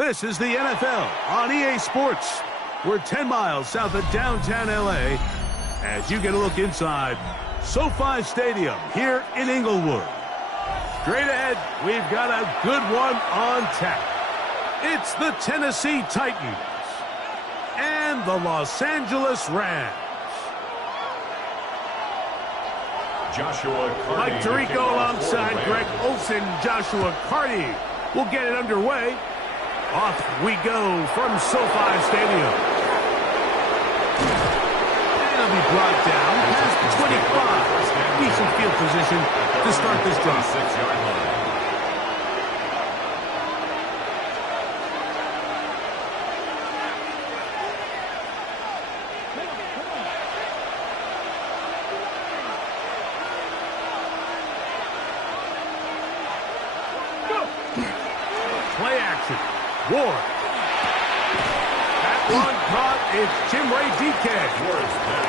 This is the NFL on EA Sports. We're 10 miles south of downtown LA as you get a look inside SoFi Stadium here in Inglewood. Straight ahead, we've got a good one on tap. It's the Tennessee Titans and the Los Angeles Rams. Joshua Carty. Mike Tirico alongside Greg Olsen. Joshua Carty will get it underway. Off we go from SoFi Stadium. And it'll be brought down past the 25. Decent field position to start this drive. 6-yard line. Play action. Ward. That one caught. It's Chimere Dike.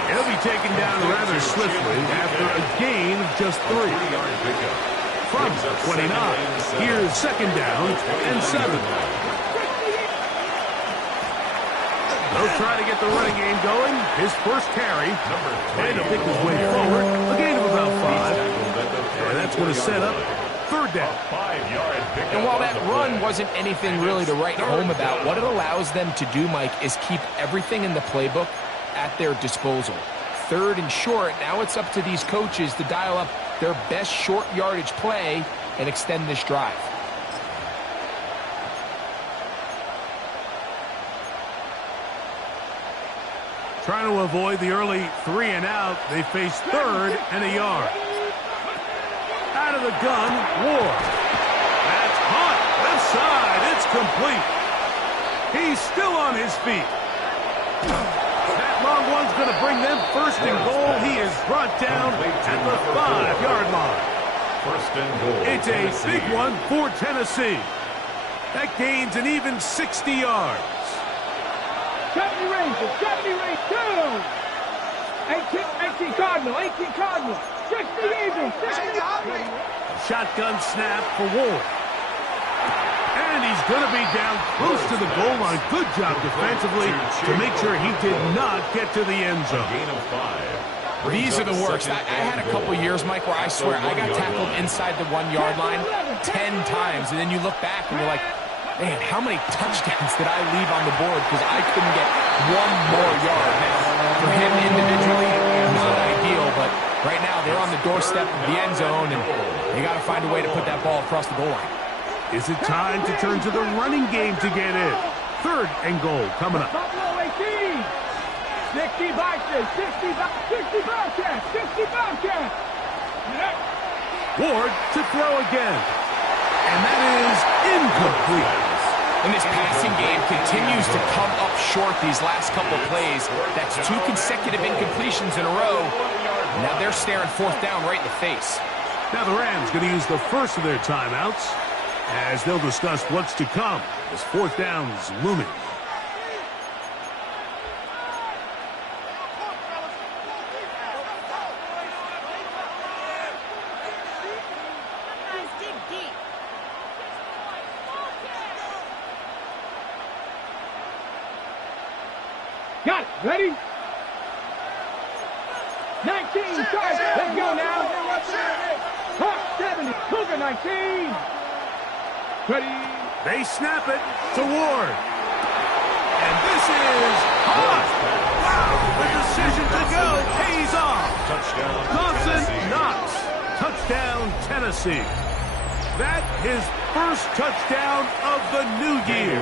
He'll be taken down rather swiftly after a gain of just 3. From 29, here's second down and 7. They'll try to get the running game going. His first carry. And he'll pick his way forward. A gain of about 5. And that's going to set up third down. And while that run wasn't anything really to write home about, what it allows them to do, Mike, is keep everything in the playbook at their disposal. Third and short, now it's up to these coaches to dial up their best short yardage play and extend this drive. Trying to avoid the early 3 and out. They face third and a yard. Out of the gun, Ward. That's caught. Left side. It's complete. He's still on his feet. That long one's going to bring them first and goal. He is brought down at the 5-yard line. First and goal. It's a big one for Tennessee. That gains an even 60 yards. 70 Rangers, 70 Rangers, 18 Cardinal, 18 Cardinal, 60 Eagles, 60. Shotgun snap for Ward. And he's going to be down close to the goal line. Good job defensively to make sure he did not get to the end zone. Gain of 5. These are the worst. I had a couple years, Mike, where I swear I got tackled inside the 1-yard line 10 times, and then you look back and you're like, man, how many touchdowns did I leave on the board because I couldn't get one more yard? Now, for him individually, not ideal, but right now they're on the doorstep of the end zone, and they got to find a way to put that ball across the goal line. Is it time to turn to the running game to get in? Third and goal coming up. Buffalo 18, 60 Vikings, 60 Bobcats, 60 Bobcats. Ward to throw again. And that is incomplete. And this passing game continues to come up short these last couple plays. That's 2 consecutive incompletions in a row. Now they're staring fourth down right in the face. Now the Rams going to use the first of their timeouts as they'll discuss what's to come as fourth down is looming. Got it. Ready? 19 starts. Let's go now. Hawk 70. Cougar 19. Ready? They snap it to Ward. And this is hot. Wow, the decision to go pays off. Touchdown. Dawson Knox. Touchdown, Tennessee. That his first touchdown of the new year.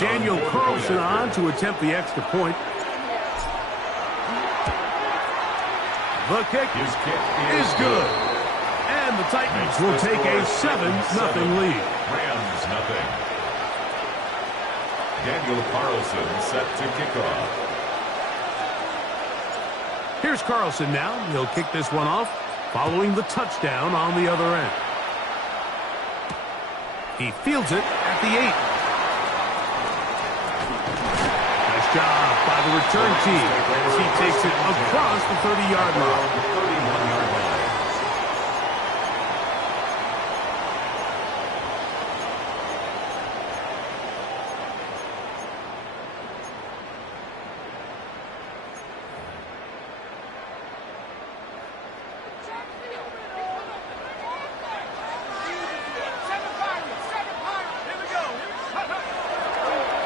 Daniel Carlson on to attempt the extra point. The kick is good. And the Titans will take a 7-0 lead. Rams nothing. Daniel Carlson set to kick off. Here's Carlson now. He'll kick this one off following the touchdown on the other end. He fields it at the 8. Nice job by the return team as he takes it across the 30-yard line. 31-yard line.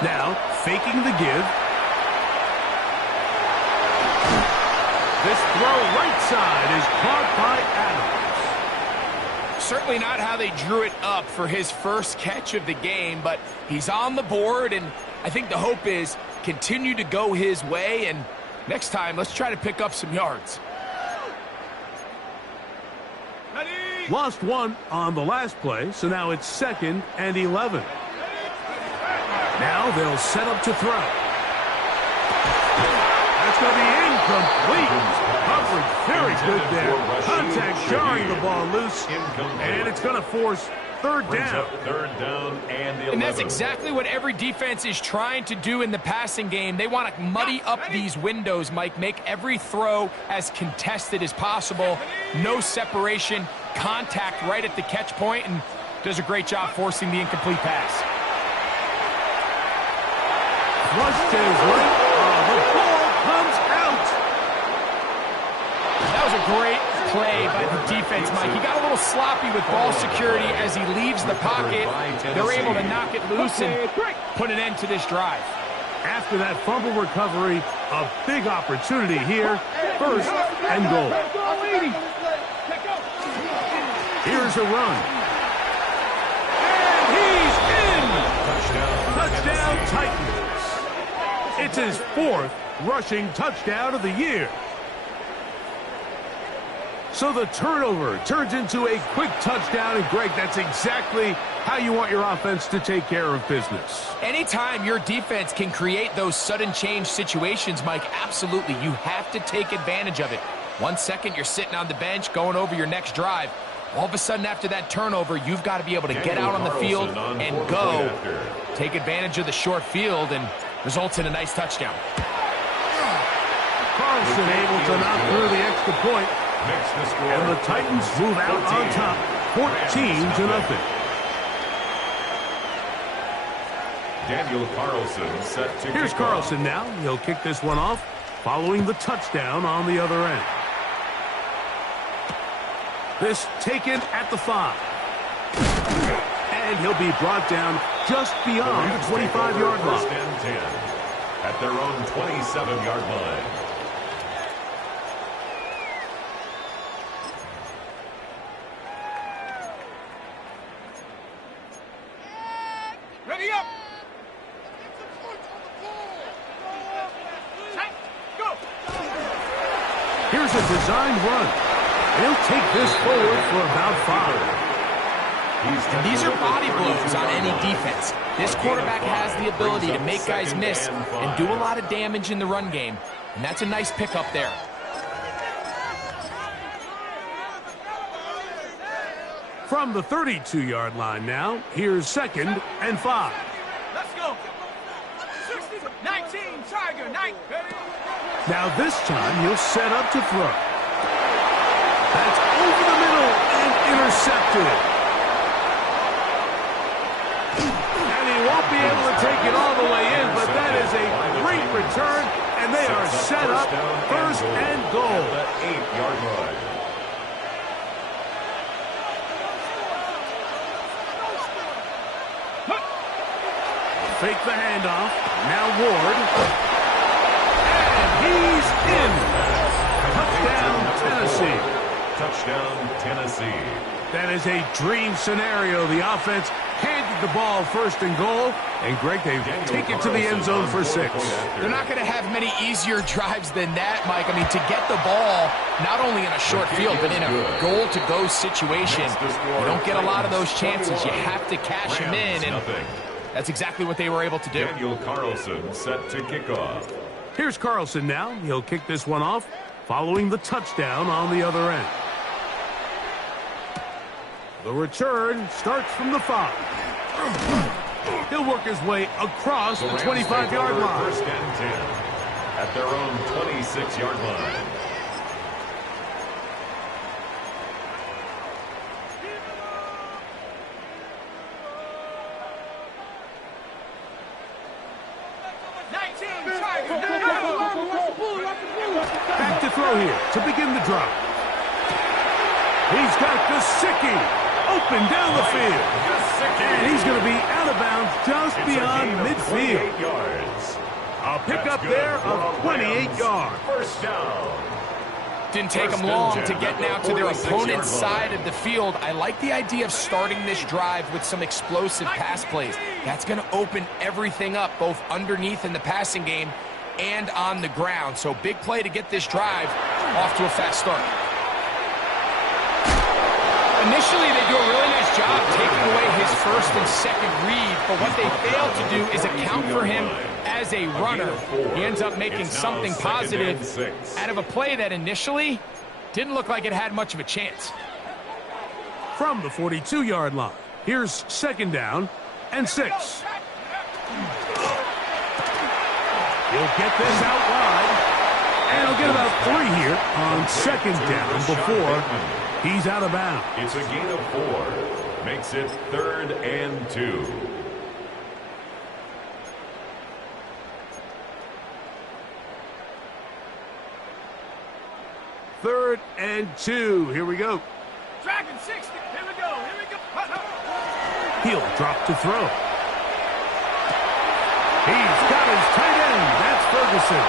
Now, faking the give. This throw right side is caught by Adams. Certainly not how they drew it up for his first catch of the game, but he's on the board, and I think the hope is continue to go his way, and next time, let's try to pick up some yards. Lost one on the last play, so now it's 2nd and 11. Now they'll set up to throw. That's going to be incomplete. Coverage very good there. Contact jarring the ball loose, and it's going to force third down. Third down and 11. And that's exactly what every defense is trying to do in the passing game. They want to muddy up these windows, Mike, make every throw as contested as possible. No separation, contact right at the catch point, and does a great job forcing the incomplete pass. Rush to his right. The ball comes out. That was a great play by the defense, Mike. He got a little sloppy with ball security as he leaves the pocket. They're able to knock it loose and put an end to this drive. After that fumble recovery, a big opportunity here. 1st and goal. Here's a run. And he's in! Touchdown Titans. It's his 4th rushing touchdown of the year. So the turnover turns into a quick touchdown, and Greg, that's exactly how you want your offense to take care of business. Anytime your defense can create those sudden change situations, Mike, absolutely, you have to take advantage of it. 1 second, you're sitting on the bench, going over your next drive. All of a sudden, after that turnover, you've got to be able to get out on the field and go. Take advantage of the short field, and results in a nice touchdown. Carlson able to knock through the extra point. And the Titans move out on top, 14-0. Daniel Carlson set to Here's Carlson now. He'll kick this one off, following the touchdown on the other end. This taken at the 5. And he'll be brought down just beyond the 25-yard line. 1st and 10 at their own 27-yard line. Ready up! Here's a designed run. He'll take this forward for about 5. And these are body blows on any defense. This quarterback has the ability to make guys miss and do a lot of damage in the run game. And that's a nice pickup there. From the 32-yard line now, here's 2nd and 5. Let's go! 19, Tiger, 9. Now this time he'll set up to throw. That's over the middle and intercepted. And he won't be able to take it all the way in, but that is a great return, and they are set up 1st and goal. At the 8-yard line. Fake the handoff. Now Ward. And he's in. Touchdown, Tennessee. Touchdown, Tennessee. That is a dream scenario. The offense handed the ball 1st and goal. And Greg, they take it to the end zone for 6. They're not going to have many easier drives than that, Mike. I mean, to get the ball not only in a short field, but in a goal-to-go situation, you don't get a lot of those chances. You have to cash them in, and that's exactly what they were able to do. Daniel Carlson set to kick off. Here's Carlson now. He'll kick this one off, following the touchdown on the other end. The return starts from the 5. He'll work his way across the 25-yard line. 1st and 10 at their own 26-yard line. Back to throw here to begin the drive. He's got Gesicki. open down the field. And he's going to be out of bounds just beyond midfield. Yards. A pickup there of 28 yards. First down. Didn't take them long to get now to their opponent's side of the field. I like the idea of starting this drive with some explosive pass plays. That's going to open everything up, both underneath in the passing game and on the ground. So big play to get this drive off to a fast start. Initially, they do a really nice job taking away his first and second read, but what they fail to do is account for him as a runner. He ends up making something positive out of a play that initially didn't look like it had much of a chance. From the 42-yard line, here's second down and 6. He'll get this out wide, and he'll get about 3 here on second down before he's out of bounds. It's a gain of 4. Makes it 3rd and 2. Third and 2. Here we go. Dragon 60. Here we go. Here we go. He'll drop to throw. He's got his tight end. That's Ferguson.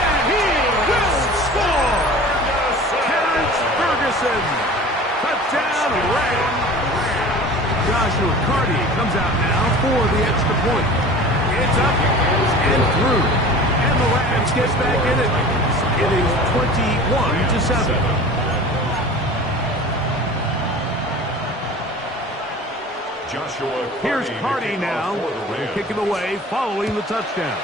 And he will score. Terrence Ferguson. Touchdown, Rams. Joshua Carty comes out now for the extra point. It's up and through. And the Rams gets back in it. It is 21-7. Joshua Carty. Here's Carty now. He'll kick it away following the touchdown.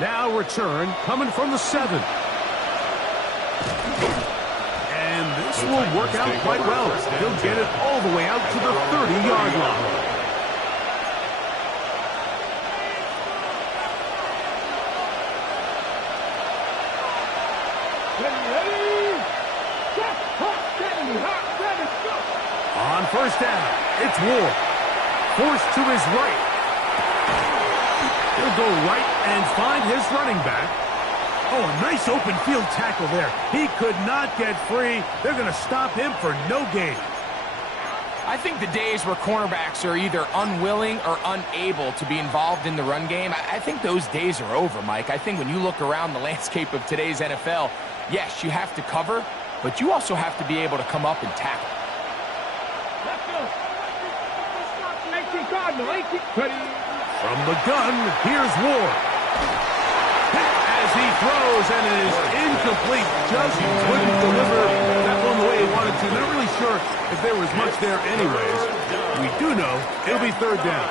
Now return coming from the 7. And this will work out quite well. He'll get it all the way out to the 30-yard line. On first down, it's Ward. Forced to his right. He'll go right and find his running back. Oh, a nice open field tackle there. He could not get free. They're going to stop him for no gain. I think the days where cornerbacks are either unwilling or unable to be involved in the run game, I think those days are over, Mike. I think when you look around the landscape of today's NFL, yes, you have to cover, but you also have to be able to come up and tackle. From the gun, here's Ward. As he throws, and it is incomplete. Just couldn't deliver that one the way he wanted to. Not really sure if there was much there anyways. We do know it'll be third down.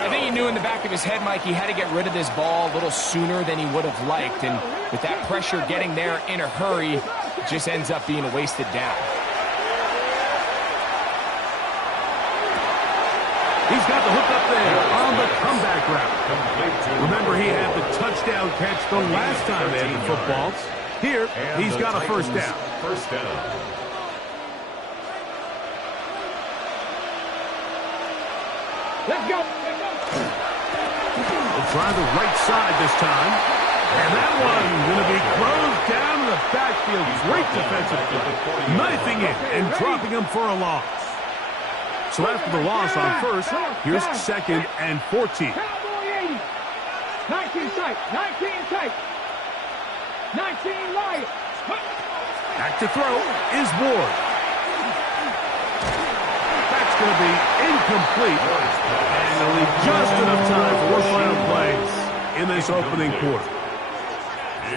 I think he knew in the back of his head, Mike, he had to get rid of this ball a little sooner than he would have liked. And with that pressure getting there in a hurry, it just ends up being a wasted down. He's got the hook up there on the comeback route. Remember, he had the touchdown catch the last time they had the footballs. Here, he's got a first down. First down. Let's go. We'll try the right side this time. And that one going to be closed down in the backfield. Great defensive play. Knifing it and dropping him for a loss. So after the loss on first, here's second and 14. Cowboy 80. 19 tight. 19 tight. 19 Lions. Back to throw is Ward. That's going to be incomplete. And they'll leave just enough time for one final play in this opening quarter.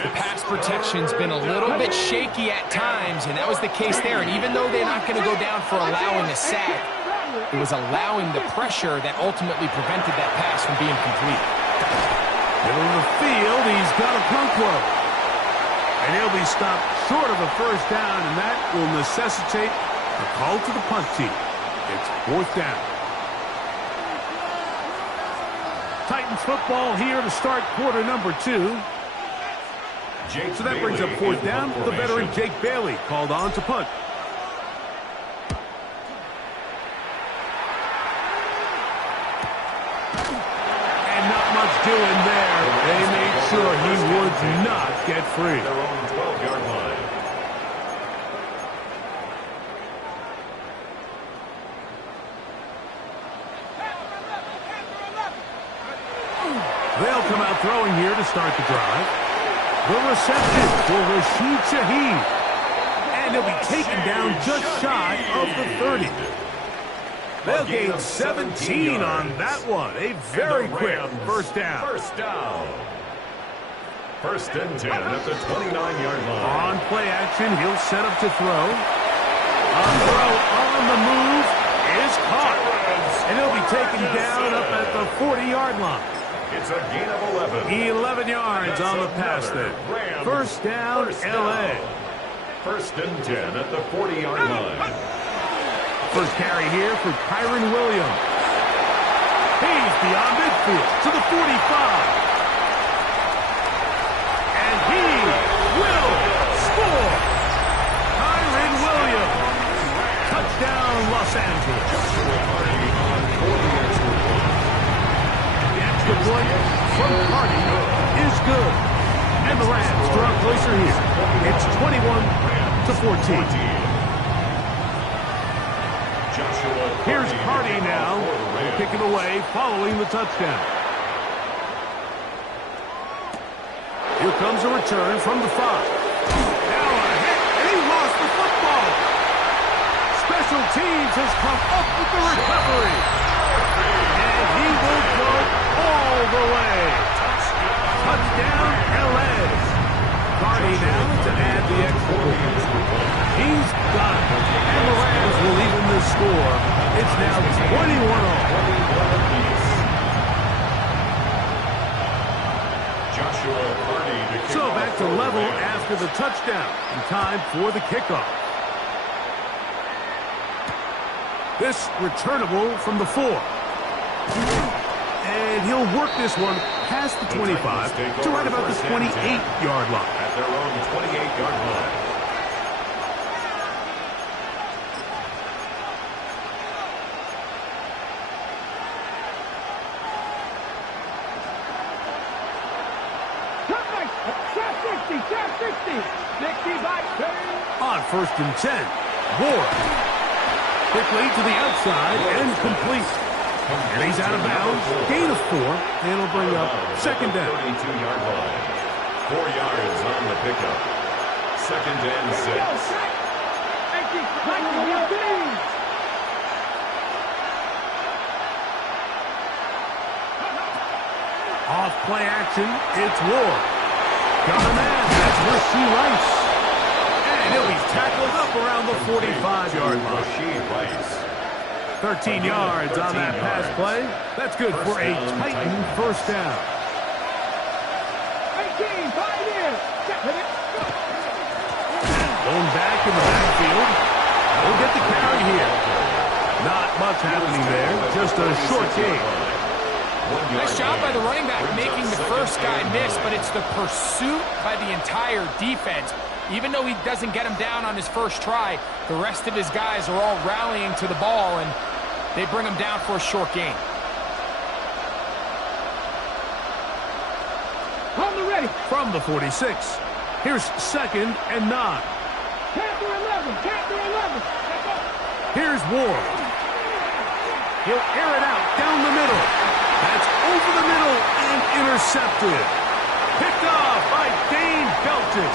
The pass protection's been a little bit shaky at times, and that was the case there. And even though they're not going to go down for allowing a sack, it was allowing the pressure that ultimately prevented that pass from being complete. Middle of the field, he's got a Okonkwo. And he'll be stopped short of a first down, and that will necessitate a call to the punt team. It's fourth down. Titans football here to start quarter number 2. So that brings up fourth down. The veteran Jake Bailey called on to punt. And not much doing there. They made sure he would not get free. Their own 12-yard line. throwing here to start the drive. The reception for Rashid Shaheed. And he'll be taken down just shy of the 30. They'll gain 17 on that one. A very quick first down. First down. First and 10 at the 29-yard line. On play action, he'll set up to throw. A throw on the move is caught. And he'll be taken down up at the 40-yard line. It's a gain of 11. 11 yards on the pass there. First down, L.A. First and 10 at the 40-yard line. First carry here for Kyren Williams. He's beyond midfield to the 45. And he will score. Kyren Williams. Touchdown, Los Angeles. The extra point from Hardy is good. And the Rams draw closer here. It's 21-14. Here's Hardy now. Kick it away following the touchdown. Here comes a return from the 5. Now a hit, and he lost the football. Special teams has come up with the recovery. And he will go all the way. Touchdown, L.A. Hardy now to add the extra point. He's got it. And the Rams will even the score. It's now 21-all. So back to level after the touchdown. And time for the kickoff. This returnable from the 4. And he'll work this one past the 25 to right about the 28-yard line. At their own 28-yard line. On first and 10, Ward. Quickly to the outside and complete. And he's out of bounds. Gain of 4. And he'll bring up second down. 32-yard line. 4 yards on the pickup. Second and 6. Off play action, it's Ward. Got a man, that's Rashee Rice. And he'll be tackled up around the 45-yard line. Rashee Rice. 13 yards on that pass play. That's good for a Titan first down. 18, 5 years. Going back in the backfield. We'll get the carry here. Not much happening there. Just a short game. Nice job by the running back making the first guy miss, but it's the pursuit by the entire defense. Even though he doesn't get him down on his first try, the rest of his guys are all rallying to the ball, and they bring him down for a short gain. On the ready. From the 46. Here's second and 9. Panther 11. Panther 11. Here's Ward. He'll air it out down the middle. That's over the middle and intercepted. Picked off by Dane Belton.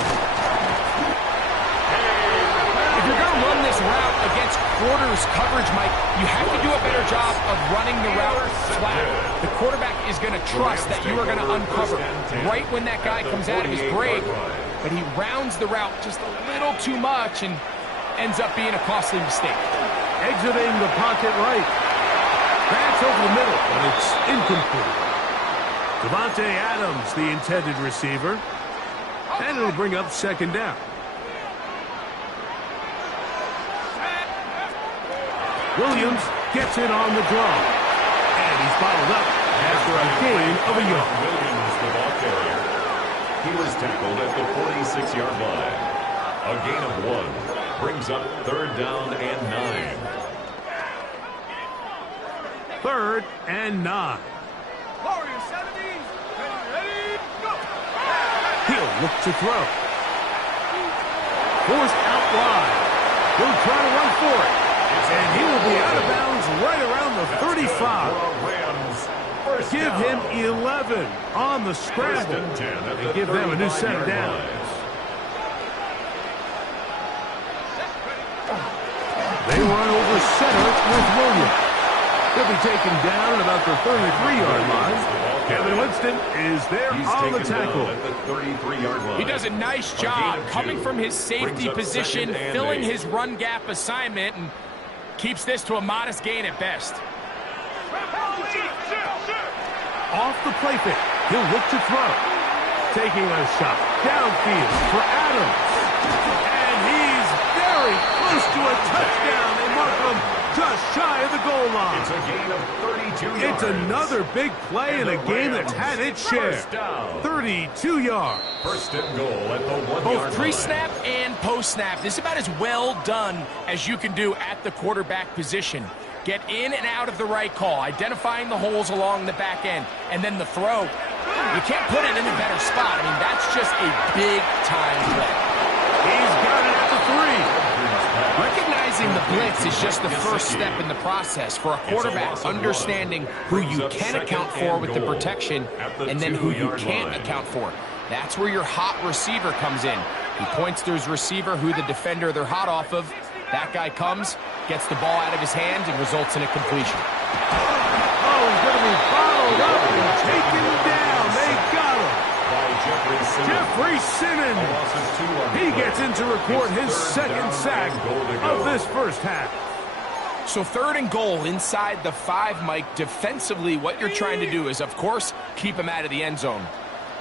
If you're going to run this route against quarters coverage, Mike, you have to do a better job of running the route flat. The quarterback is going to trust that you are going to uncover right when that guy comes out of his break, but he rounds the route just a little too much and ends up being a costly mistake. Exiting the pocket right. That's over the middle, but it's incomplete. Davante Adams, the intended receiver. And it'll bring up second down. Williams gets in on the draw. And he's bottled up after a gain of a yard. Williams, the ball carrier. He was tackled at the 46-yard line. A gain of 1 brings up third down and 9. Third and 9. Warrior 70s. Ready, go. He'll look to throw. Forced out wide. He'll try to run for it. And he will be out of bounds right around the 35. Rams First Give down. him 11 on the First scramble. and 10 at And the give them a new set of 35-yard downs. line. They run over center with Williams. He'll be taken down at about the 33-yard line. Kevin Winston is there He's on the taken down tackle. at the 33-yard line. He does a nice A job gain of coming 2. from his Brings safety up position, second and filling 8. his run gap assignment, and keeps this to a modest gain at best. Off the play fake. He'll look to throw. Taking a shot downfield for Adams. And he's very close to a touchdown. They mark him just shy of the goal line. It's a gain of 32 yards. It's another big play in a game that's had its share. First down. 32 yards. First and goal at the 1-yard Both line. pre-snap and post-snap. This is about as well done as you can do at the quarterback position. Get in and out of the right call, identifying the holes along the back end, and then the throw. You can't put it in a better spot. I mean, that's just a big-time play. He's got it at the 3. Recognizing the blitz is just the first step in the process for a quarterback, understanding who you can account for with the protection and then who you can't account for. That's where your hot receiver comes in. He points to his receiver, who the defender they're hot off of. That guy comes, gets the ball out of his hand, and results in a completion. Oh, he's going to be followed up and taken down. They got him. By Jeffrey Simmons. Jeffrey Simmons. A loss of 2 on the He play. gets in to record his It's third second down sack and goal to go. of this first half. So 3rd and goal inside the 5, Mike. Defensively, what you're trying to do is, of course, keep him out of the end zone.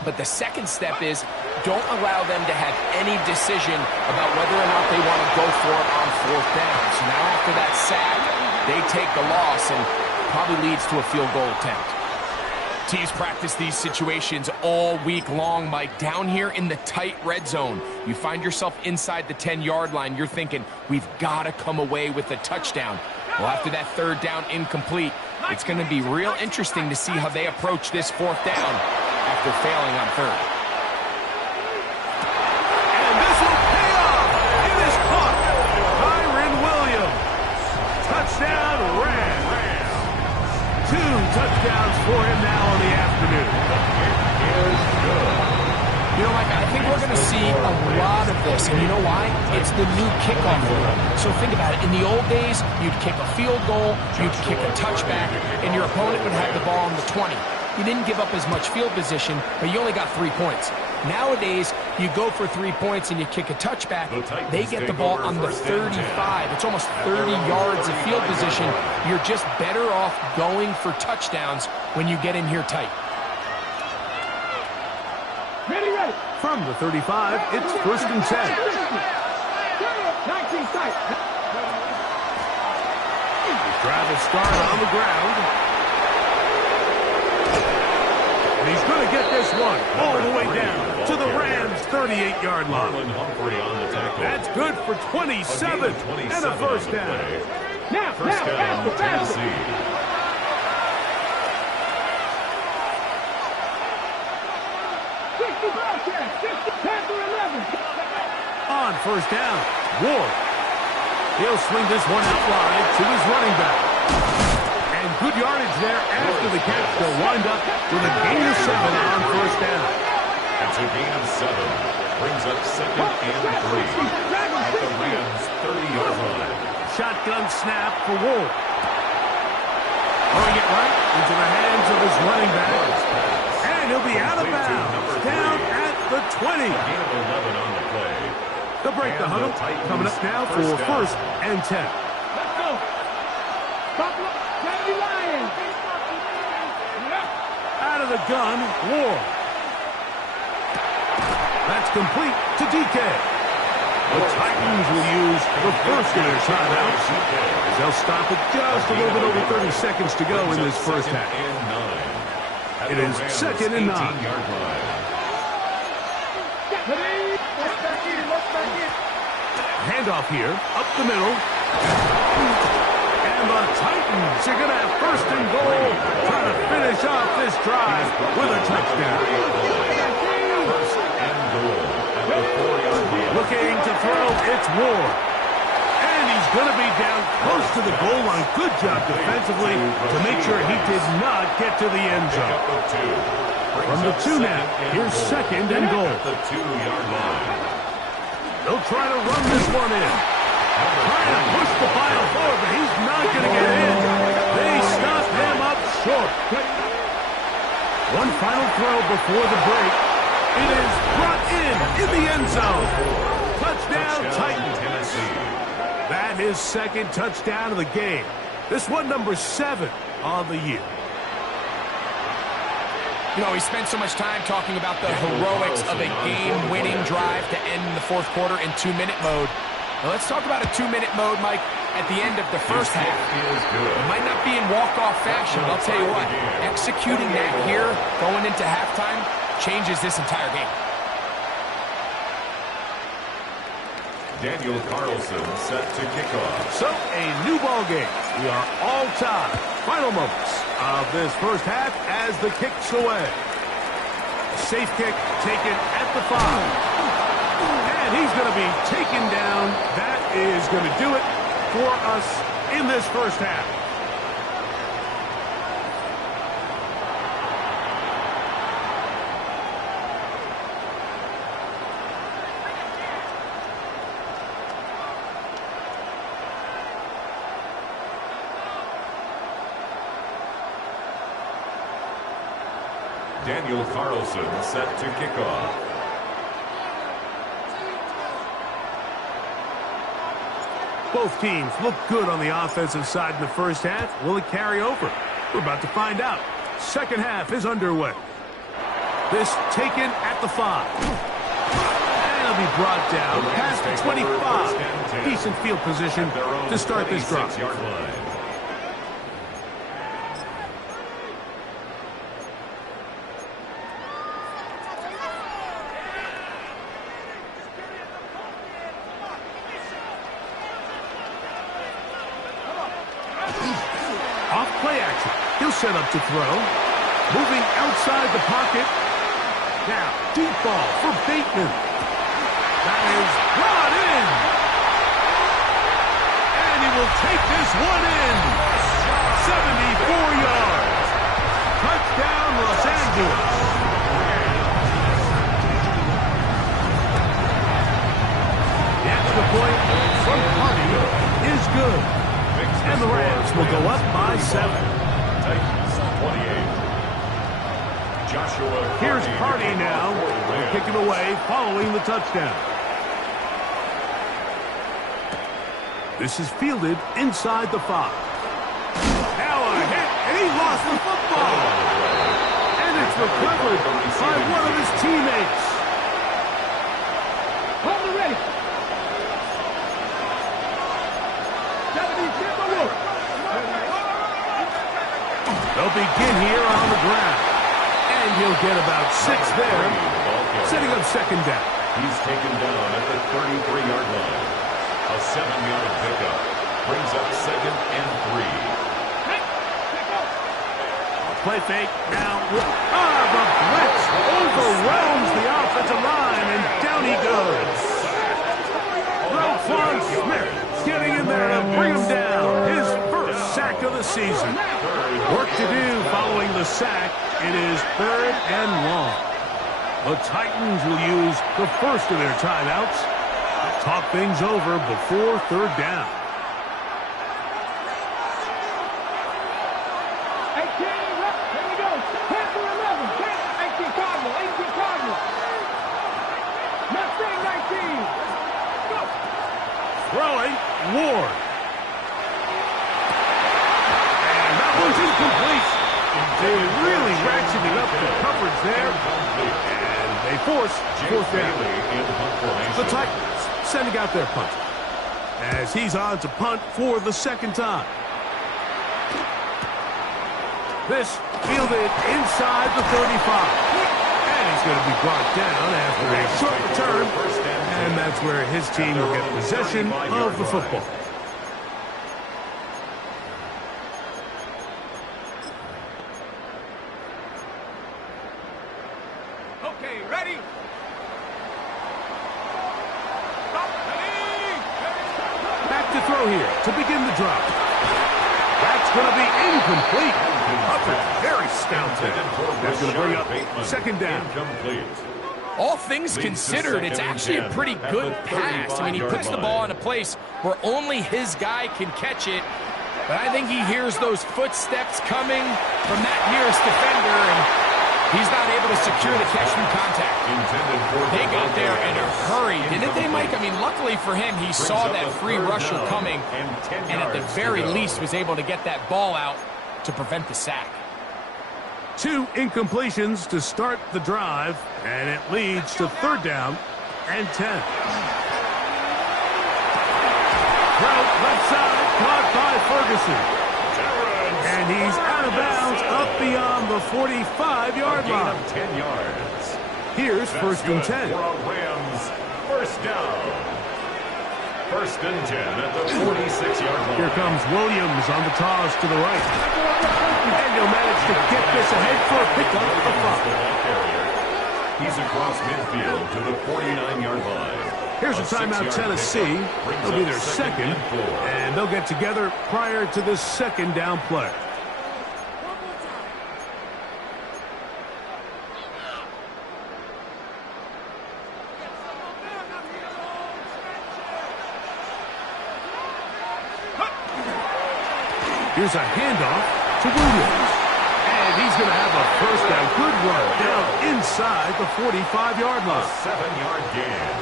But the second step is don't allow them to have any decision about whether or not they want to go for it on 4th down. So now after that sack, they take the loss and probably leads to a field goal attempt. Teams practice these situations all week long, Mike. Down here in the tight red zone, you find yourself inside the 10-yard line. You're thinking, we've got to come away with a touchdown. Well, after that 3rd down incomplete, it's going to be real interesting to see how they approach this 4th down after failing on 3rd. And this will pay off. It is caught. Kyron Williams. Touchdown, Rams. 2 touchdowns for him now on the afternoon. You know, Mike, I think we're going to see a lot of this, and you know why? It's the new kickoff rule. So think about it. In the old days, you'd kick a field goal, you'd kick a touchback, and your opponent would have the ball on the 20. You didn't give up as much field position, but you only got 3 points. Nowadays, you go for 3 points and you kick a touchback. They get the ball on the 35. It's almost 30 yards of field position. You're just better off going for touchdowns when you get in here tight. Ready, ready. From the 35, it's 1st and 10. 19 tight. Travis started on the ground. And he's going to get this one all the way down to the Rams' 38-yard line. Marlon Humphrey on the tackle. That's good for 27 and a first down. Now, First down, faster, faster. Tennessee. 60 broadcast. 60, Panther 11. On first down, Ward. He'll swing this one out wide to his running back. And good yardage there after the catch. They'll wind up with a gain of 7 on first down. That's a gain of 7. Brings up 2nd and 3 at the Rams' 30-yard line. Shotgun snap for Ward. Throwing it right into the hands of his running back. And he'll be out of bounds down at the 20. Gain of 11 on the play. They'll break the And huddle. the Titans Coming up now for first down. 1st and 10. Let's go. Buffalo, Kennedy Lions. Out of the gun, Ward. That's complete to DK. The Titans will use the first of their timeouts as they'll stop it just a little bit over 30 seconds to go in this first half. It is 2nd and 9. 18-yard line. Handoff here, up the middle. And the Titans are going to have 1st and goal, trying to finish off this drive with a touchdown. First and goal at the 4-yard line. Looking to throw, it's Ward. And he's going to be down close to the goal line. Good job defensively to make sure he did not get to the end zone. From the 2 now, here's second and goal. At the 2-yard line. They'll try to run this one in. Trying to push the ball forward, but he's not going to get in. They stop him up short. One final throw before the break. It is brought in the end zone. Touchdown, Titans. Tennessee. That is second touchdown of the game. This one number 7 on the year. You know, we spent so much time talking about the heroics of a game-winning drive to end the fourth quarter in 2-minute mode. Now let's talk about a 2-minute mode, Mike, at the end of the first half. It might not be in walk-off fashion, but I'll tell you what, executing that here, going into halftime, changes this entire game. Daniel Carlson set to kick off. So, a new ball game. We are all tied. Final moments of this first half as the kick's away. Safe kick taken at the 5. And he's going to be taken down. That is going to do it for us in this first half. Daniel Carlson set to kick off. Both teams look good on the offensive side in the first half. Will it carry over? We're about to find out. Second half is underway. This taken at the 5. And it'll be brought down past the 25. Decent field position to start this drive. 26-yard line. Off play action. He'll set up to throw. Moving outside the pocket. Now, deep ball for Bateman. That is brought in. And he will take this one in. 74 yards. Touchdown, Los Angeles. The extra point from Hardy is good. And the Rams will go up by 7. Titans 28. Joshua. Here's Hardy now. Kicking away following the touchdown. This is fielded inside the 5. Now a hit, and he lost the football. And it's recovered by one of his teammates. Hold it ready. They'll begin here on the ground. And he'll get about 6 there, setting up second down. He's taken down at the 33-yard line. A 7-yard pickup brings up second and 3. Play fake now. The blitz overwhelms the offensive line, and down he goes. Roquan Smith getting in there to bring him down. His first sack of the season. Work to do following the sack. It is 3rd and long. The Titans will use the first of their timeouts to talk things over before 3rd down. 18, here we go. Panther 11. 18 Cardinal. 18 Cardinal. Mustang 19. Go. Throwing, Ward. And that one's incomplete. They really ratcheted up the coverage there. And they force 4th down. The Titans sending out their punt. As he's on to punt for the 2nd time. This fielded inside the 35. And he's going to be brought down after a short return. And that's where his team will get possession of the football. Okay, ready? Back to to throw here to begin the drive. That's going to be incomplete. Hubbard very stout there. That's going to bring up second down. Incomplete. All things considered, it's actually a pretty good pass. I mean, he puts the ball in a place where only his guy can catch it. But I think he hears those footsteps coming from that nearest defender, and he's not able to secure the catch through contact. They got there in a hurry, didn't they, Mike? I mean, luckily for him, he saw that free rusher coming, and at the very least was able to get that ball out to prevent the sack. 2 incompletions to start the drive, and it leads to third down and 10. Trout left side, caught by Ferguson. And he's out of bounds up beyond the 45-yard line. 10 yards. Here's first and 10. For a Rams first down. First and 10 at the 46-yard line. Here comes Williams on the toss to the right. And he'll manage to get this ahead for a pickup of 5. He's across midfield to the 49-yard line. Here's a timeout, Tennessee. It'll be their second, and they'll get together prior to the second down play. Here's a handoff to Williams. And he's going to have a first down. Good run down inside the 45-yard line. 7-yard gain.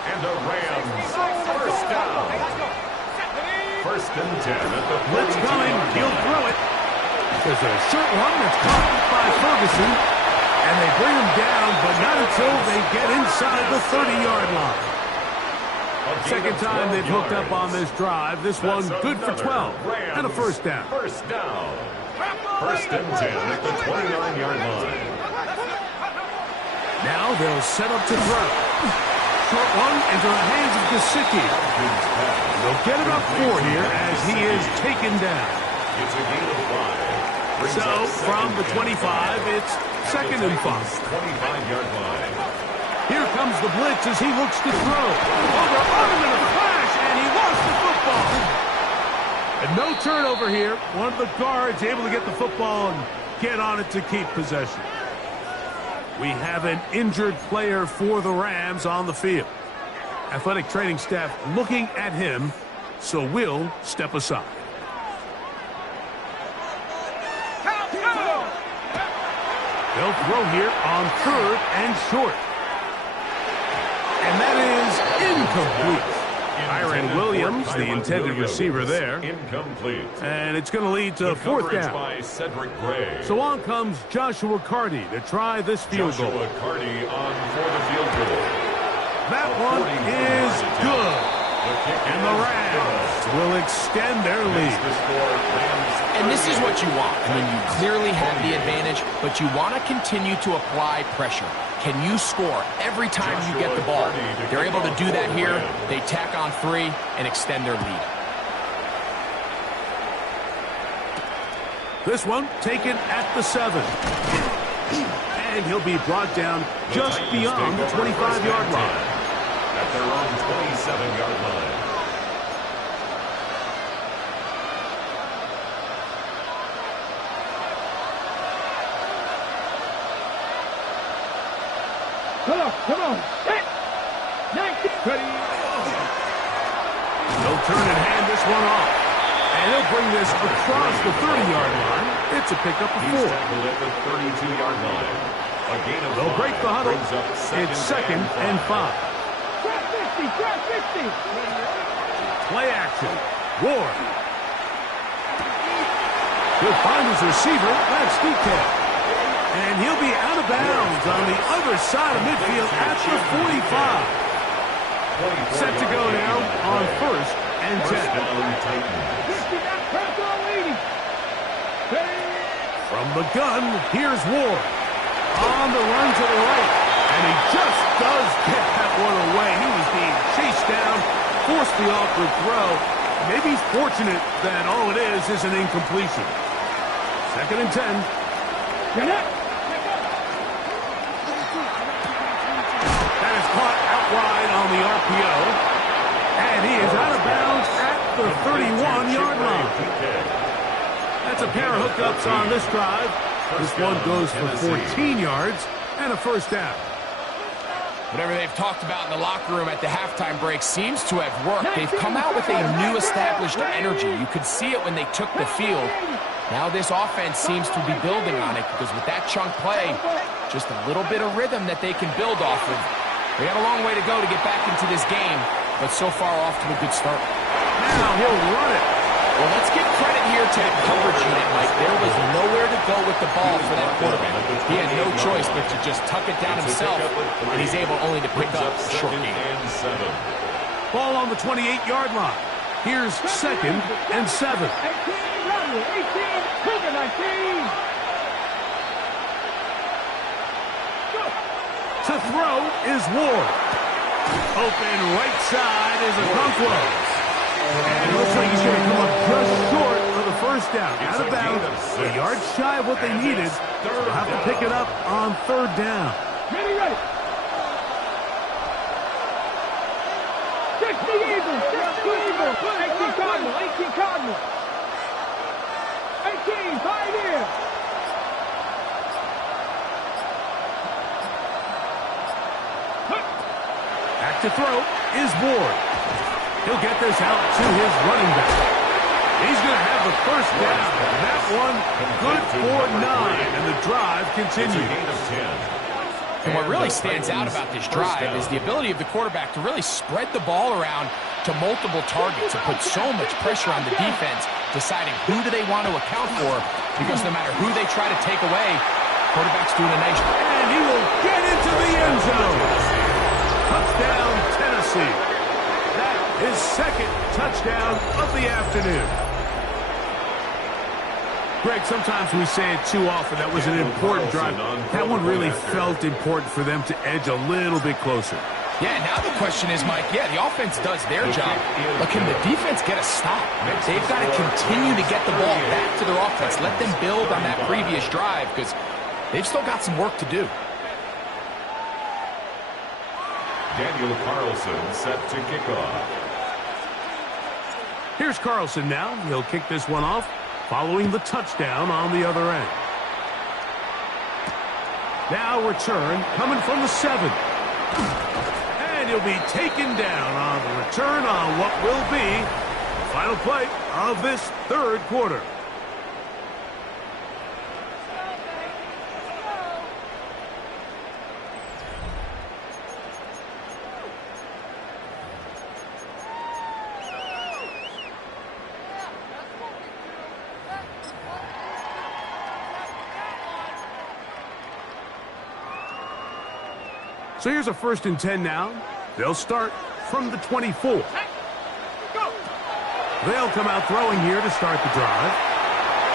And the Rams first down. First and 10 at the 42. Blitz coming. He'll throw it. There's a short one that's caught by Ferguson. And they bring him down, but not until they get inside the 30-yard line. Second time they've hooked up on this drive. This one good for 12 and a first down. First down. First and 10 at the 29-yard line. Now they'll set up to throw. Short one into the hands of Gesicki. They'll get it up 4 here as he is taken down. It's a gain of 5. So from the 25, it's second and 5. 25-yard line. Here comes the blitz as he looks to throw. Over him in a flash, and he lost the football. And no turnover here. One of the guards able to get the football and get on it to keep possession. We have an injured player for the Rams on the field. Athletic training staff looking at him, so we'll step aside. They'll throw here on third and short. And that is incomplete. Kyren Williams, the intended receiver there. Incomplete. And it's going to lead to fourth down. By Cedric Gray. So on comes Joshua Carty to try this field goal. Joshua Carty on for the field goal. That one is good. And the Rams will extend their lead. And this is what you want. I mean, you clearly have the advantage, but you want to continue to apply pressure. Can you score every time you get the ball? They're able to do that here. They tack on 3 and extend their lead. This one taken at the 7. And he'll be brought down just beyond the 25-yard line. At their own 27-yard line. Come on. Set. 19. Ready. They'll turn and hand this one off. And he'll bring this across the 30-yard line. It's a pickup of 4. He's tackled at the 32-yard line. A gain of 5. They'll break the huddle. It's second and 5. Drop 50. Drop 50. Play action. Ward. He'll find his receiver. That's DK. And he'll be out of bounds on the other side of midfield at the 45. Set to go now on first and 10. From the gun, here's Ward. On the run to the right. And he just does get that one away. He was being chased down, forced the awkward throw. Maybe he's fortunate that all it is an incompletion. Second and 10. That is caught out wide on the RPO. And he is out of bounds It's a pair of hookups on this drive. This one goes for 14 yards and a first down. Whatever they've talked about in the locker room at the halftime break seems to have worked. They've come out with a new established energy. You could see it when they took the field. Now this offense seems to be building on it because with that chunk play, just a little bit of rhythm that they can build off of. They got a long way to go to get back into this game, but so far off to a good start. Now he'll run it. Well, let's give credit here to that coverage unit, Mike. There was nowhere to go with the ball for that quarterback. He had no choice but to just tuck it down himself, and he's able only to pick up a short game. Ball on the 28-yard line. Here's 2nd and 7. 18, 19. To throw is Ward. Open right side is Okonkwo. And it looks like he's going to come up just short of the first down. Out of bounds, a yard shy of what they needed. They'll have to pick it up on 3rd down. Ready. 60 Eagles. 18 Cardinal. 18, 5 here. Back to throw is Ward. He'll get this out to his running back. He's going to have the first down. That one good for 9, and the drive continues. And what really stands out about this drive is the ability of the quarterback to really spread the ball around to multiple targets and put so much pressure on the defense, deciding who do they want to account for, because no matter who they try to take away, quarterback's doing a nice job. And he will get into the end zone. Touchdown, Tennessee. That is 2nd touchdown of the afternoon. Greg, sometimes we say it too often. That was an important drive. That one really felt important for them to edge a little bit closer. Yeah, now the question is, Mike, the offense does their job, but can the defense get a stop? They've got to continue to get the ball back to their offense. Let them build on that previous drive because they've still got some work to do. Daniel Carlson set to kick off. Here's Carlson now. He'll kick this one off following the touchdown on the other end. Now return coming from the 7. And he'll be taken down on the return on what will be the final play of this 3rd quarter. So here's a 1st and 10 now. They'll start from the 24. They'll come out throwing here to start the drive.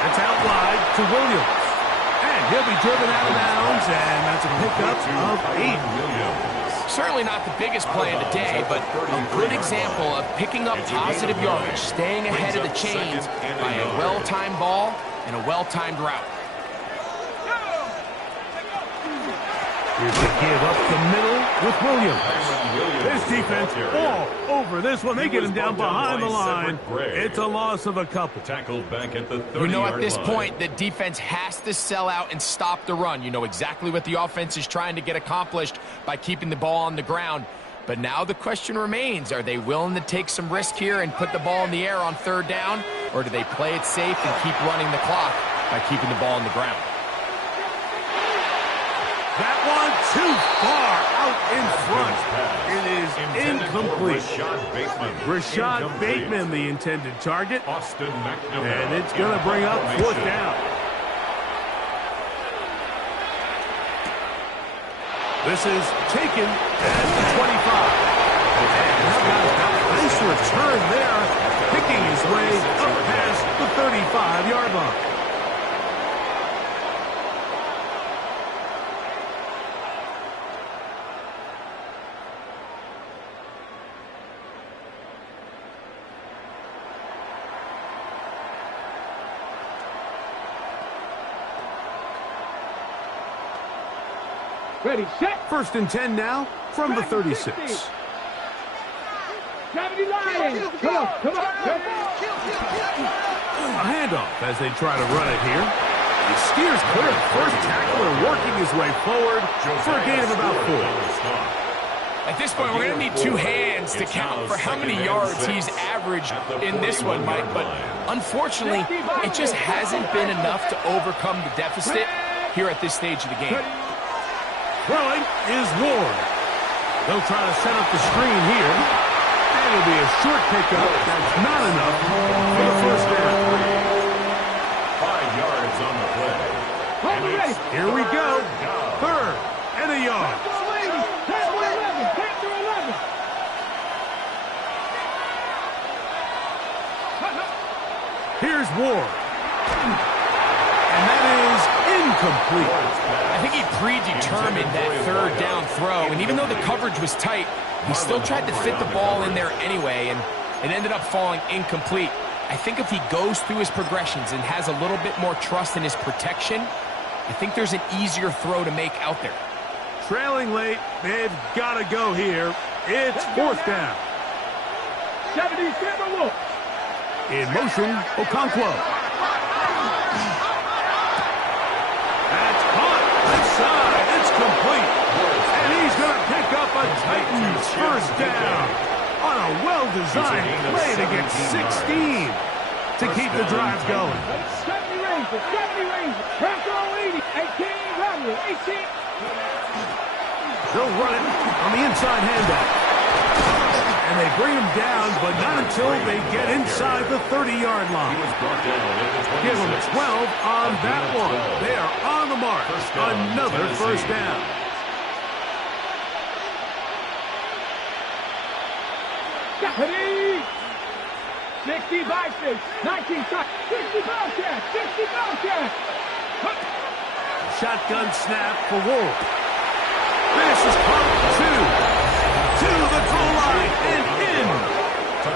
It's out wide to Williams. And he'll be driven out of bounds, and that's a pickup of 8. Certainly not the biggest play of the day, but a good example of picking up positive yardage, staying ahead of the chains by a well-timed ball and a well-timed route. Here's the give up the middle with Williams. This defense all over this one. They get him down behind the line. It's a loss of a couple. Tackled back at the 30-yard line. You know, at this point, the defense has to sell out and stop the run. You know exactly what the offense is trying to get accomplished by keeping the ball on the ground. But now the question remains, are they willing to take some risk here and put the ball in the air on 3rd down? Or do they play it safe and keep running the clock by keeping the ball on the ground? That one too far out in front. It is incomplete. Rashad Bateman, the intended target. Austin McNamara. And it's going to bring up 4th down. This is taken at the 25. And how about a nice return there, picking his way up past the 35-yard line. Ready, set. 1st and 10 now from the 36. Gravity line. Come on. A handoff as they try to run it here. He steers clear. First tackler working his way forward for a gain of about 4. At this point, we're going to need two hands to count for how many yards he's averaged in this one, Mike. But unfortunately, it just hasn't been enough to overcome the deficit here at this stage of the game. Throwing is Ward. They'll try to set up the screen here. And it'll be a short pickup. That's not enough for the first down. 5 yards on the play. Here we go. Third and a yard. Here's Ward. And that is incomplete. I think he predetermined that third down throw, and even though the coverage was tight, he still tried to fit the ball in there anyway, and it ended up falling incomplete. I think if he goes through his progressions and has a little bit more trust in his protection, I think there's an easier throw to make out there. Trailing late, they've got to go here. It's fourth down. 77 Wolf. In motion, Okonkwo. That's caught. Left side. It's complete. And he's going to pick up a Titans first down on a well-designed play to get 16 to keep the drive going. 70 Rangers. 70 Rangers. Transfer 80. 18 Romney. 18. They'll run it on the inside handoff. And they bring him down, but not until they get inside the 30-yard line. Give them 12 on that one. They are on the mark. Another first down. Ready? 60 Vikings. 19 shots. 60 Bobcats. 60 Bobcats. Shotgun snap for Wolf. This is caught 2. To the goal line and in.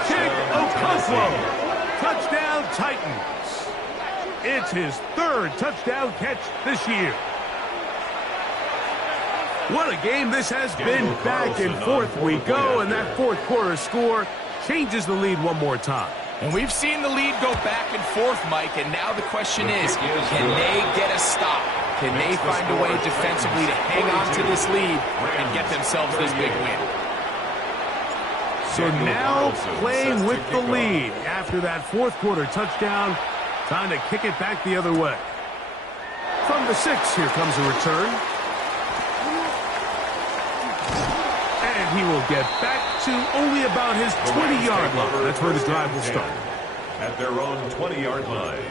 Kick Okonkwo. Touchdown Titans. It's his third touchdown catch this year. What a game this has been. Back and forth we go, and that fourth quarter score changes the lead one more time. And we've seen the lead go back and forth, Mike, and now the question is, can they get a stop? Can they find a way defensively to hang on to this lead and get themselves this big win? So now playing with the lead after that fourth quarter touchdown, time to kick it back the other way. From the 6, here comes a return. And he will get back to only about his 20-yard line. That's where the drive will start. At their own 20-yard line.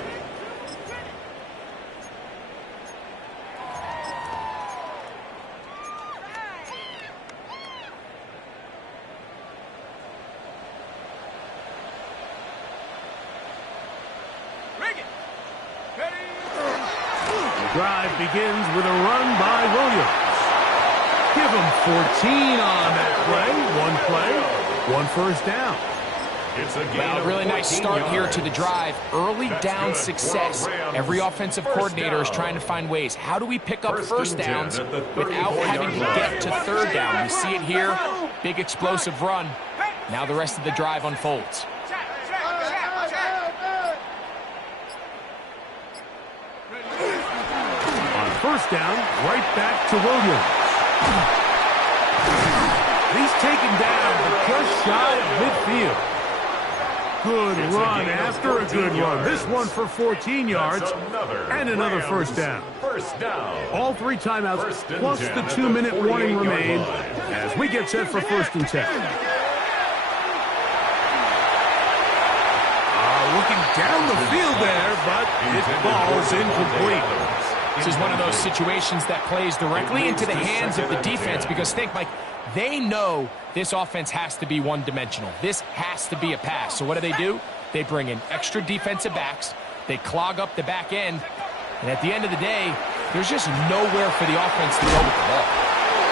Drive begins with a run by Williams. Give him 14 on that play. One first down. It's a Well, really nice start here to the drive. Early down success. Every offensive coordinator is trying to find ways. How do we pick up first downs without having to get to third down? We see it here. Big explosive run. Now the rest of the drive unfolds. First down, right back to Williams. He's taken down just shy of midfield. Good run after a good run. This one for 14 yards and another first down. All 3 timeouts plus the 2-minute warning remain as we get set for 1st and 10. Looking down the field there, but it falls incomplete. This is one of those situations that plays directly into the hands of the defense because think, Mike, they know this offense has to be one-dimensional. This has to be a pass. So what do? They bring in extra defensive backs. They clog up the back end. And at the end of the day, there's just nowhere for the offense to go with the ball.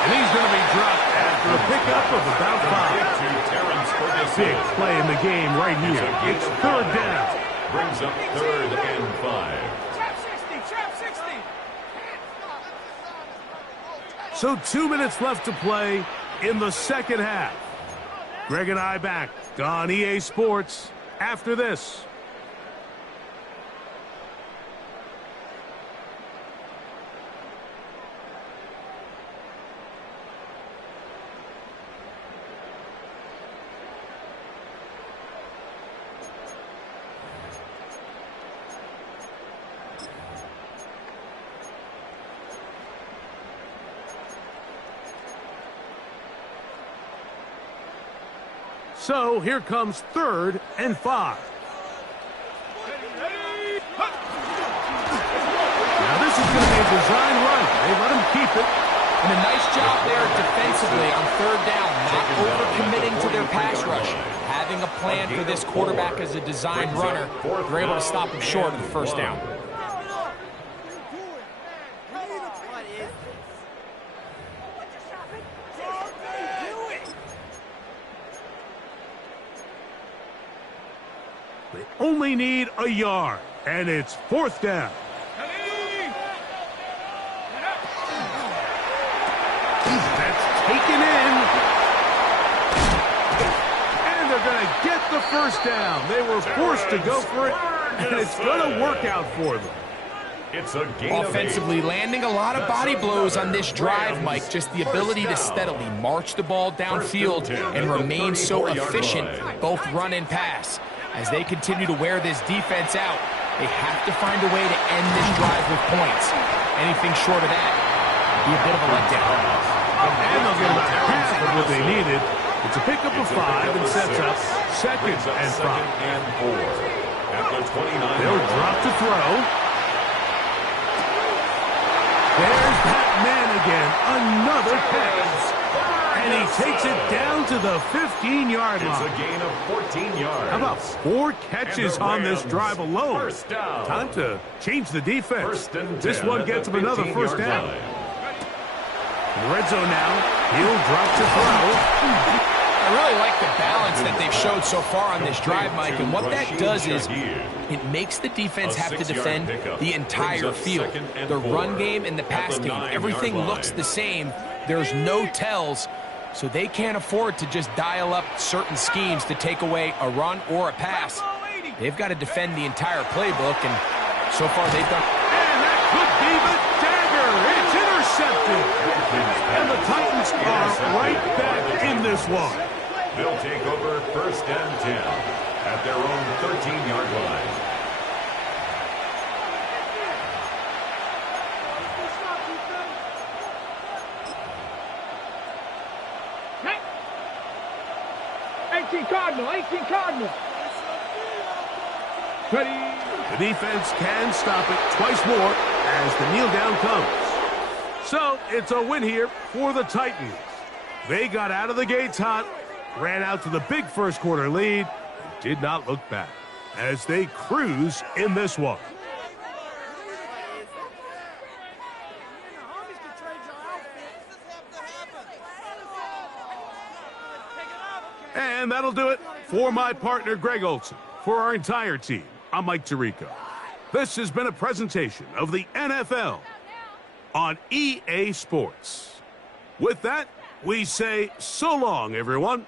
And he's going to be dropped after a pickup of about 5. Big play in the game right here. It's third down. Brings up 3rd and 5. So 2 minutes left to play in the second half. Greg and I back on EA Sports after this. So here comes 3rd and 5. Now this is going to be a design run. They let him keep it. And a nice job there defensively on 3rd down, not overcommitting to their pass rush. Having a plan for this quarterback as a designed runner, they're able to stop him short of the 1st down. They only need a yard, and it's 4th down. That's taken in. And they're going to get the 1st down. They were forced to go for it, and it's going to work out for them. It's a gain Offensively, landing a lot of body blows on this drive, Mike. Just the ability to steadily march the ball downfield and remain so efficient, both run and pass. As they continue to wear this defense out, they have to find a way to end this drive with points. Anything short of that would be a bit of a letdown. And they'll get about half of what they needed. It's a pickup of 5 and sets up 2nd and 5. And 4. At the 29. They'll drop to throw. There's that man again. Another pass. And he takes it down to the 15-yard line. It's a gain of 14 yards. How about 4 catches on this drive alone? Time to change the defense. This one gets him another 1st down. In the red zone now. He'll drop to throw. I really like the balance that they've showed so far on this drive, Mike, and what that does is it makes the defense have to defend the entire field. The run game and the pass game, everything looks the same. There's no tells, so they can't afford to just dial up certain schemes to take away a run or a pass. They've got to defend the entire playbook, and so far they've done. And that could be the dagger. It's intercepted. And the Titans are right back in this one. They'll take over 1st and 10 at their own 13-yard line. Cardinal, 18 Cardinal. Ready. The defense can stop it twice more as the kneel down comes. So it's a win here for the Titans. They got out of the gates hot, ran out to the big 1st quarter lead, and did not look back as they cruise in this one. And that'll do it for my partner, Greg Olson. For our entire team, I'm Mike Tirico. This has been a presentation of the NFL on EA Sports. With that, we say so long, everyone.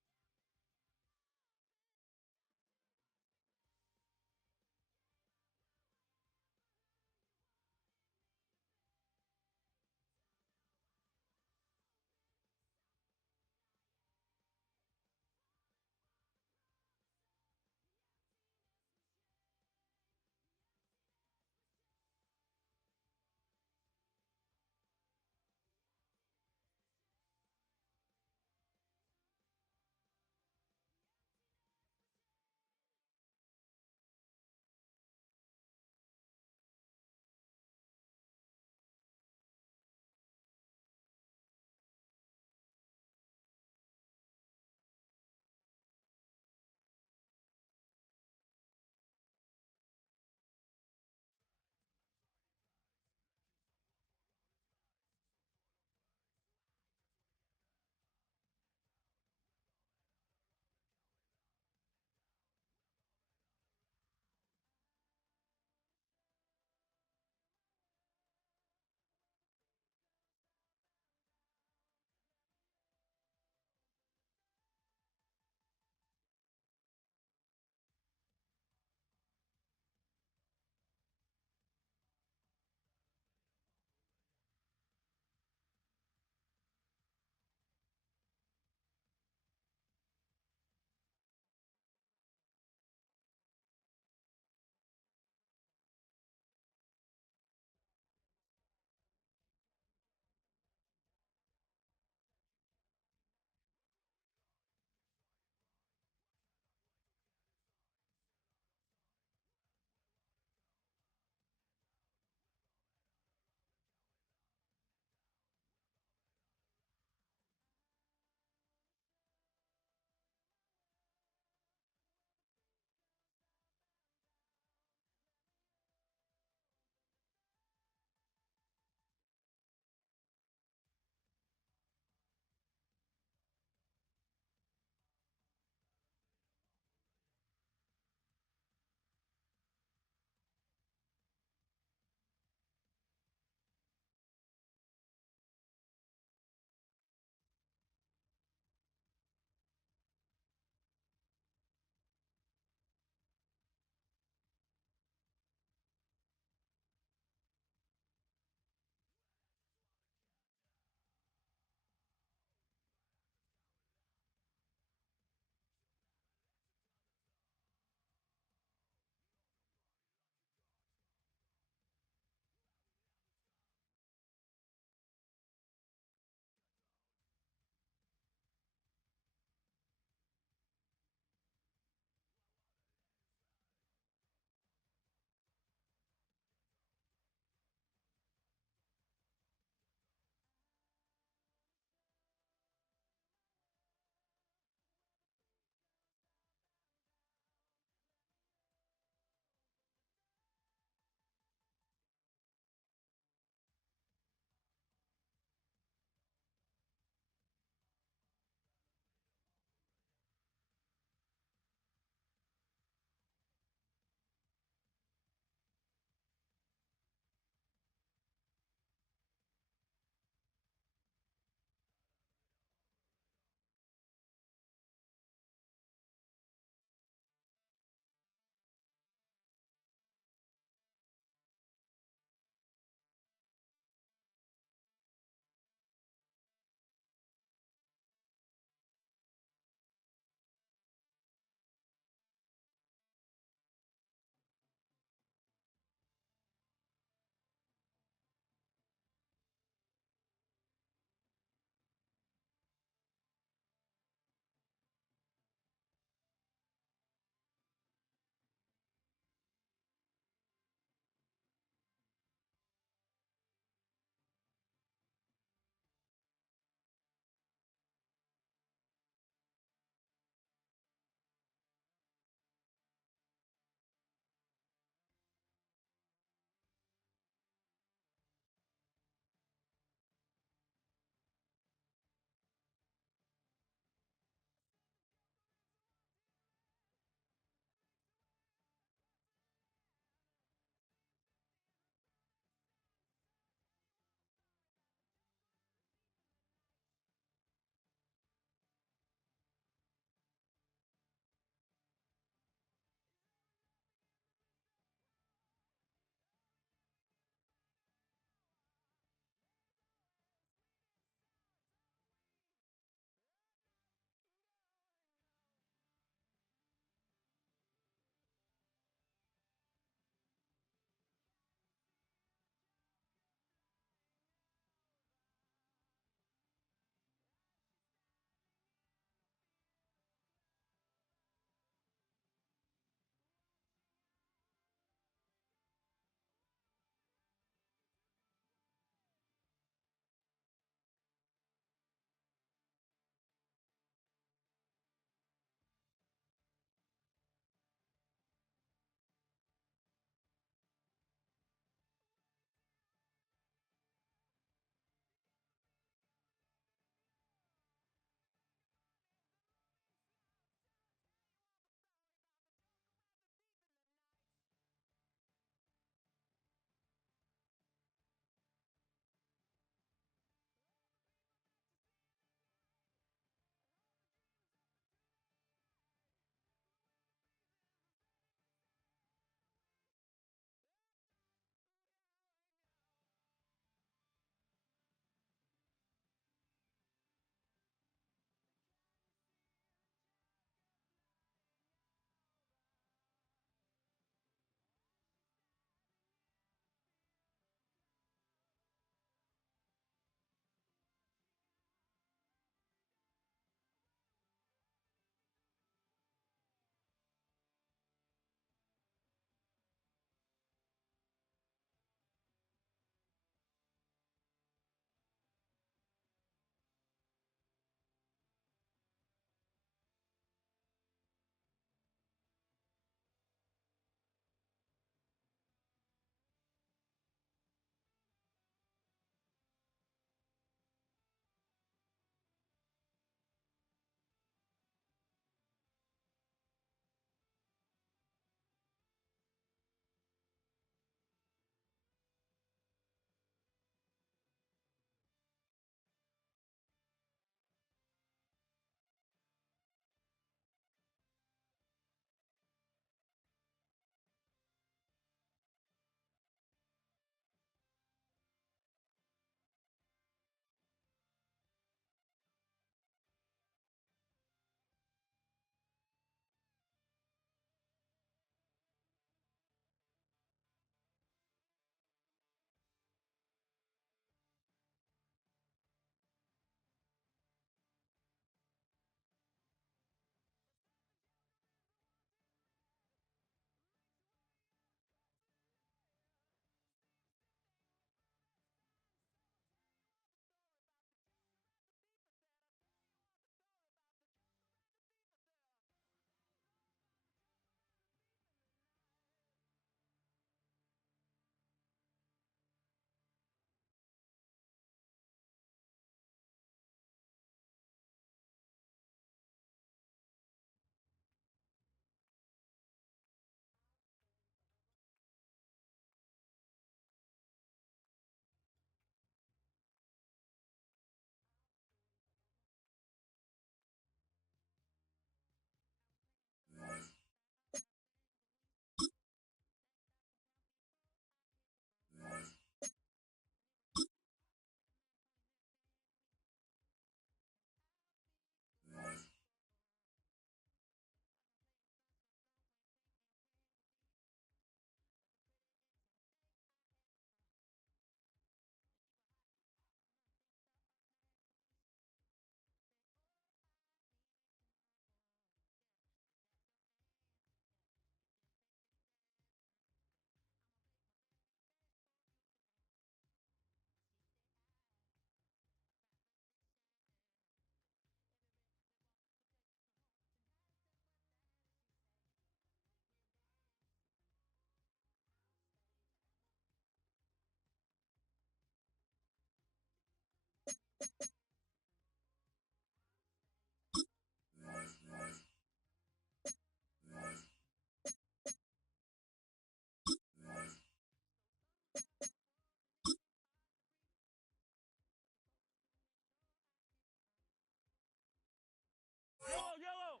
Yellow, yellow!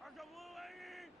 Arca blue, Aggie!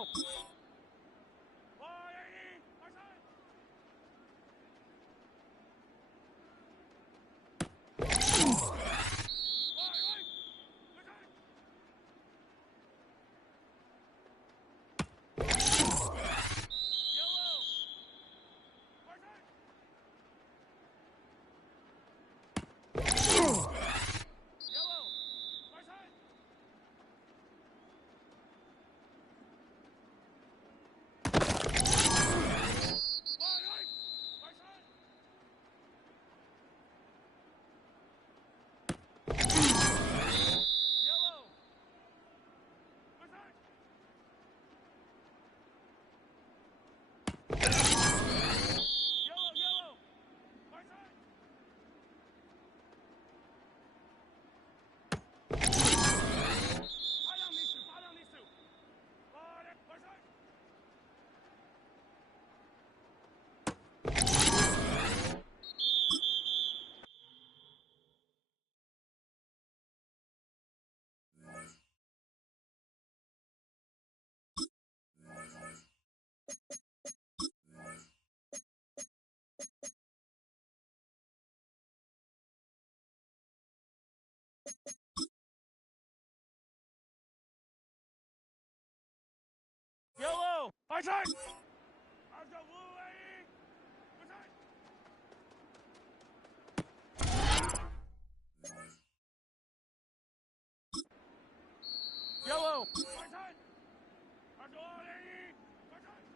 yellow. Yellow. My side. I've got blue lady. My side. Yellow. My side. I've got blue lady. My side.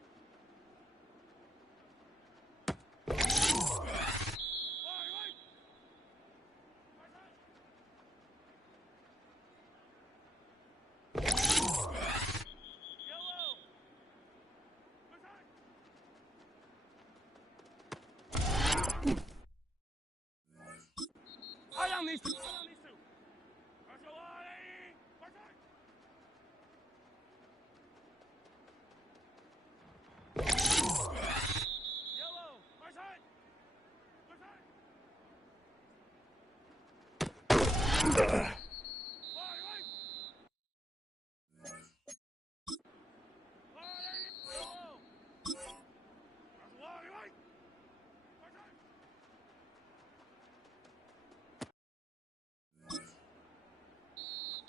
White, white. My side. Yellow. My side. I on these two. I on these two. I've got blue lady. My side. Yellow. My side. My side. White, white. White lady. Yellow. That's white, white. My side.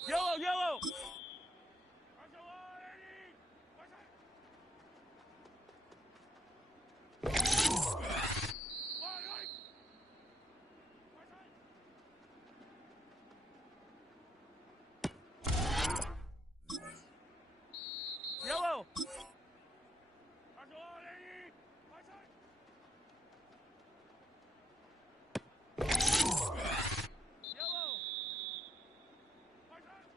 Yellow, yellow. That's a white lady. My side. White, white. My side. Yellow. That's a white lady. My side. Yellow. My side.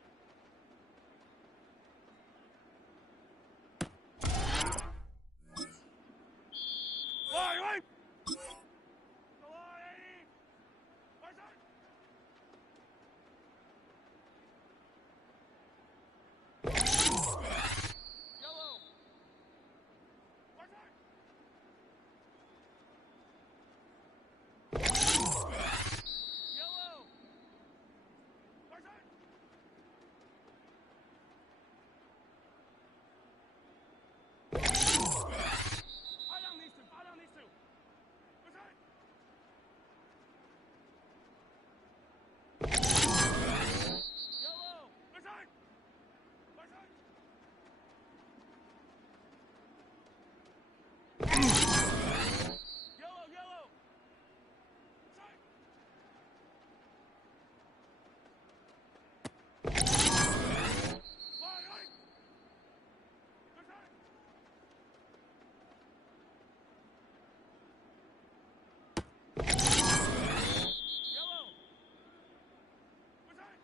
White, white. The white lady. My side. Yellow. My side. Yellow. My side. I on these two. I on these two. My side. Yellow. My side. My side. Yellow, yellow. Side. White, white. My side. Yellow. My side.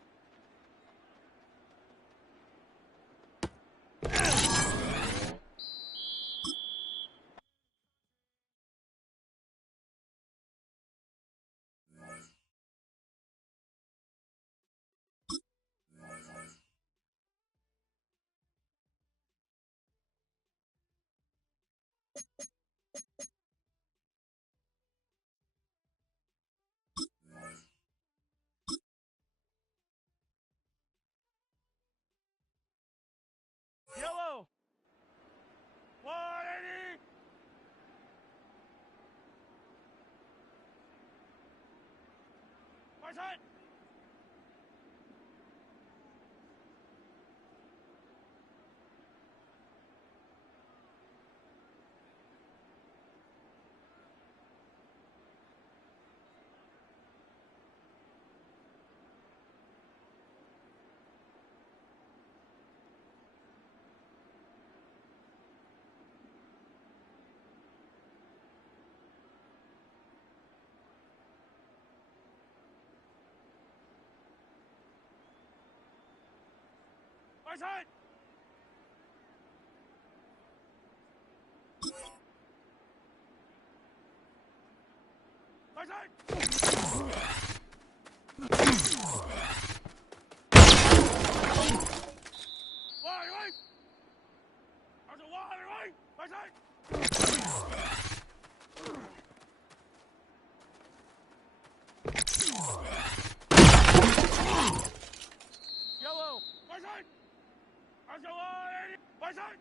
Yellow. My side. My side. Wide right. There's a wide right. My side. Yellow. My side. There's a wide. My side.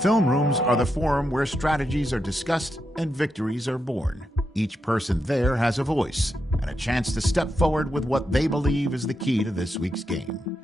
Film rooms are the forum where strategies are discussed and victories are born. Each person there has a voice and a chance to step forward with what they believe is the key to this week's game.